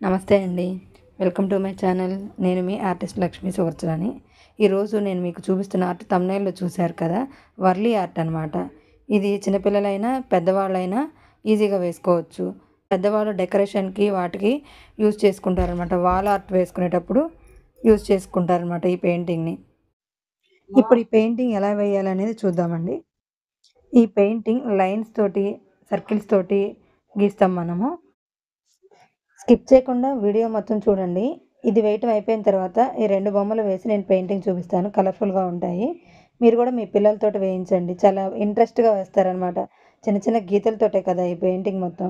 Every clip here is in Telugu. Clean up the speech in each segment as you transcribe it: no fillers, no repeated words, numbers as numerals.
నమస్తే అండి. Welcome to my channel. నేను మీ ఆర్టిస్ట్ లక్ష్మీ సువర్చలని. ఈరోజు నేను మీకు చూపిస్తున్న ఆర్ట్ థంబ్‌నెయిల్‌లో చూశారు కదా! వర్లీ ఆర్ట్ అనమాట. ఇది చిన్నపిల్లలైనా, పెద్దవాళ్ళైనా ఈజీగా వేసుకోవచ్చు. పెద్దవాళ్ళు డెకరేషన్‌కి వాటికి యూజ్ చేసుకుంటారనమాట. వాల్ ఆర్ట్ వేసుకునేటప్పుడు యూజ్ చేసుకుంటారనమాట ఈ పెయింటింగ్‌ని. ఇప్పుడు ఈ పెయింటింగ్ ఎలా వేయాలనేది చూద్దామండి. ఈ పెయింటింగ్ లైన్స్ తోటి, సర్కిల్స్ తోటి గీస్తాం మనము. స్కిప్ చేయకుండా వీడియో మొత్తం చూడండి. ఇది వేయటం అయిపోయిన తర్వాత ఈ 2 బొమ్మలు వేసి నేను పెయింటింగ్ చూపిస్తాను. కలర్‌ఫుల్‌గా ఉంటాయి. మీరు కూడా మీ పిల్లలతోటి వేయించండి. చాలా ఇంట్రెస్ట్‌గా వేస్తారనమాట. చిన్న చిన్న గీతలతోటే కదా ఈ పెయింటింగ్ మొత్తం.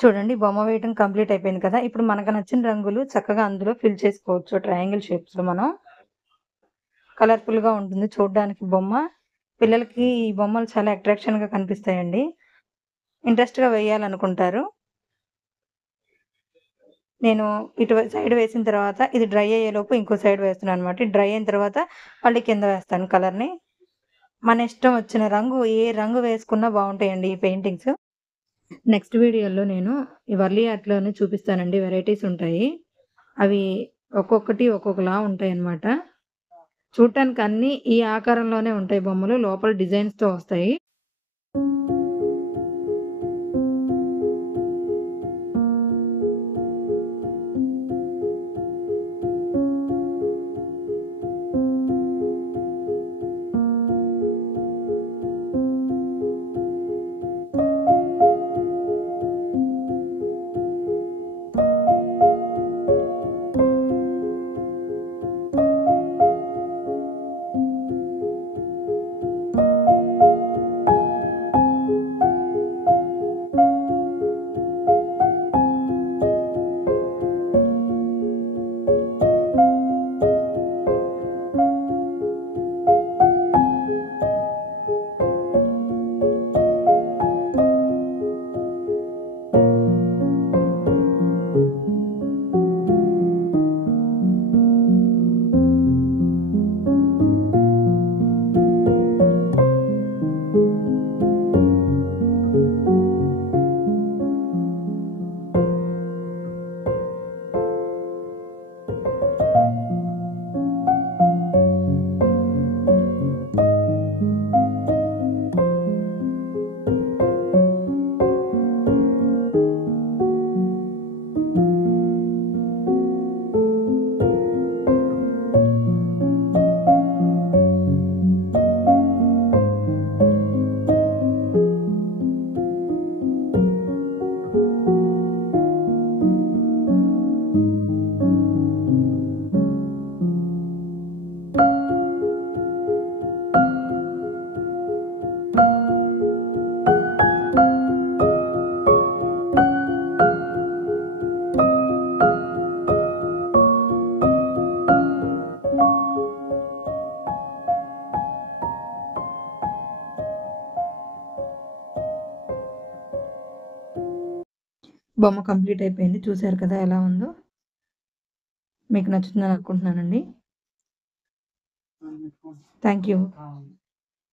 చూడండి బొమ్మ వేయటం కంప్లీట్ అయిపోయింది కదా! ఇప్పుడు మనకు నచ్చిన రంగులు చక్కగా అందులో ఫిల్ చేసుకోవచ్చు. ట్రయాంగిల్ షేప్స్‌లో మనం కలర్‌ఫుల్‌గా ఉంటుంది చూడ్డానికి బొమ్మ. పిల్లలకి ఈ బొమ్మలు చాలా అట్రాక్షన్‌గా కనిపిస్తాయండి. ఇంట్రెస్ట్‌గా వేయాలనుకుంటారు. నేను సైడ్ వేసిన తర్వాత ఇది డ్రై అయ్యేలోపు ఇంకో సైడ్ వేస్తున్నాననమాట. ఇది డ్రై అయిన తర్వాత మళ్ళీ కింద వేస్తాను కలర్‌ని. మన ఇష్టం వచ్చిన రంగు ఏ రంగు వేసుకున్నా బావుంటాయండి ఈ పెయింటింగ్స్. నెక్స్ట్ వీడియోలో నేను ఈ వర్లీ ఆర్ట్‌లోనే చూపిస్తానండి. వెరైటీస్ ఉంటాయి. అవి ఒక్కొక్కటి ఒక్కొక్కలా ఉంటాయన్నమాట. చూడటానికి అన్నీ ఈ ఆకారంలోనే ఉంటాయి బొమ్మలు. లోపల డిజైన్స్‌తో వస్తాయి. బొమ్మ కంప్లీట్ అయిపోయింది. చూసారు కదా ఎలా ఉందో. మీకు నచ్చుతుందని అనుకుంటున్నానండి. Thank you.